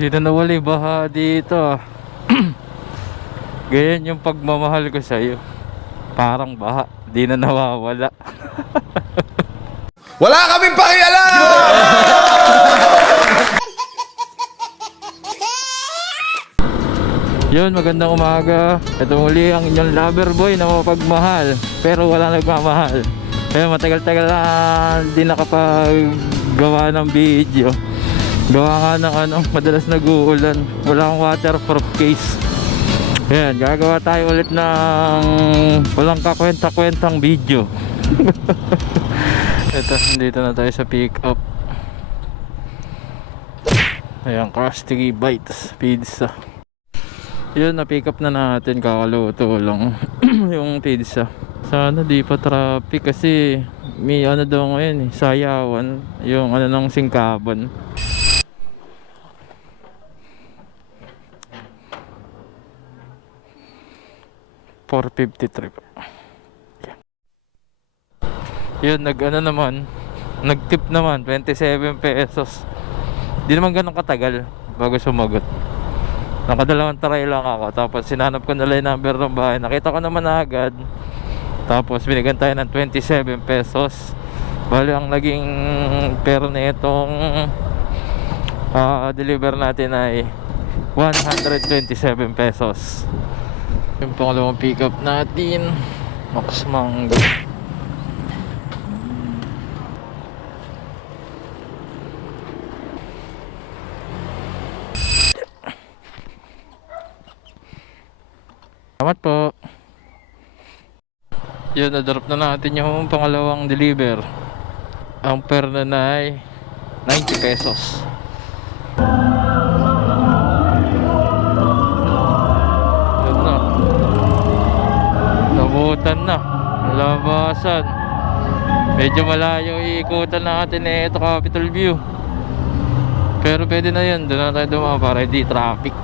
Di na nawala yung baha dito ah. Ganyan yung pagmamahal ko sa'yo. Parang baha, di na nawawala. Wala kaming pakialam! Yun, magandang umaga. Ito muli ang inyong lover boy na mapagmahal, pero wala nagmamahal. Kaya matagal-tagal na di nakapagawa ng video. Gawa nga ng madalas nag-uulan. Wala akong waterproof case. Ayan, gagawa tayo ulit ng walang kakwenta-kwentang video. Ito, dito na tayo sa pick up. Ayan, Krusty Bites Pizza. Yun, na-pick up na natin, kakaluto lang. Yung pizza. Sana di pa traffic kasi may ano daw ngayon sayawan. Yung ano ng singkaban. $4.53. Yun, nag-tip naman 27 pesos. Di naman ganun katagal bago sumagot. Nakadalawang try lang ako. Tapos sinanap ko nila yung number ng bahay. Nakita ko naman agad. Tapos binigyan tayo ng 27 pesos. Bali ang naging pera na itong deliver natin ay 127 pesos. Yung pangalawang pick up natin, Max Mango. Salamat po. Yun, na-drop na natin yung pangalawang deliver. Ang pera na ay 90 pesos. Yun na. Nabutan na. Labasan. Medyo malayo iikutan natin eh. Ito Capitol View. Pero pwede na yun. Doon na tayo dumaan para hindi traffic.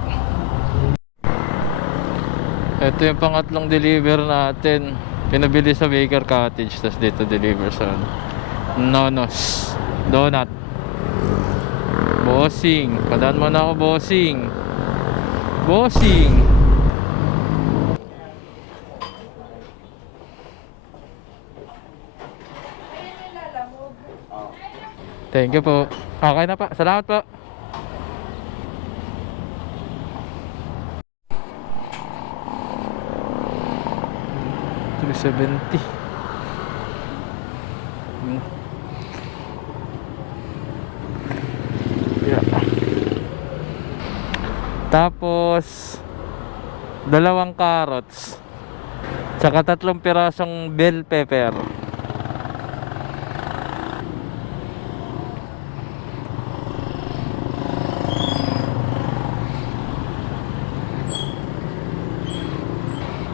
Ito yung pangatlong deliver natin. Pinabili sa Baker Cottage. Tapos dito deliver sa Nonos Donut. Bossing, padaan mo na ako, bossing. Bossing. Thank you po. Okay na pa, salamat po. $370. Yeah. Tapos dalawang carrots tsaka 3 pirasong bell pepper.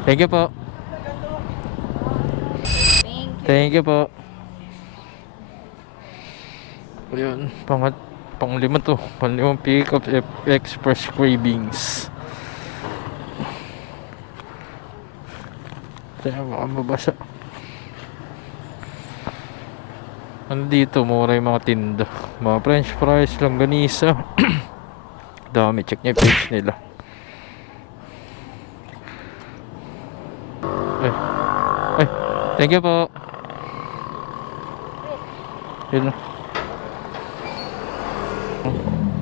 Thank you po. Thank you po. Ayun, pang-lima to. Pang-limang pick up express cravings. Kaya baka mabasa. Ano dito, mura yung mga tinda. Mga french fries, langganisa. Dami, check niya yung page nila. Ay, thank you po. Yun na.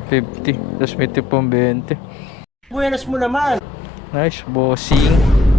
50. Tapos may tipong 20. Buenas mo naman. Nice, bossing.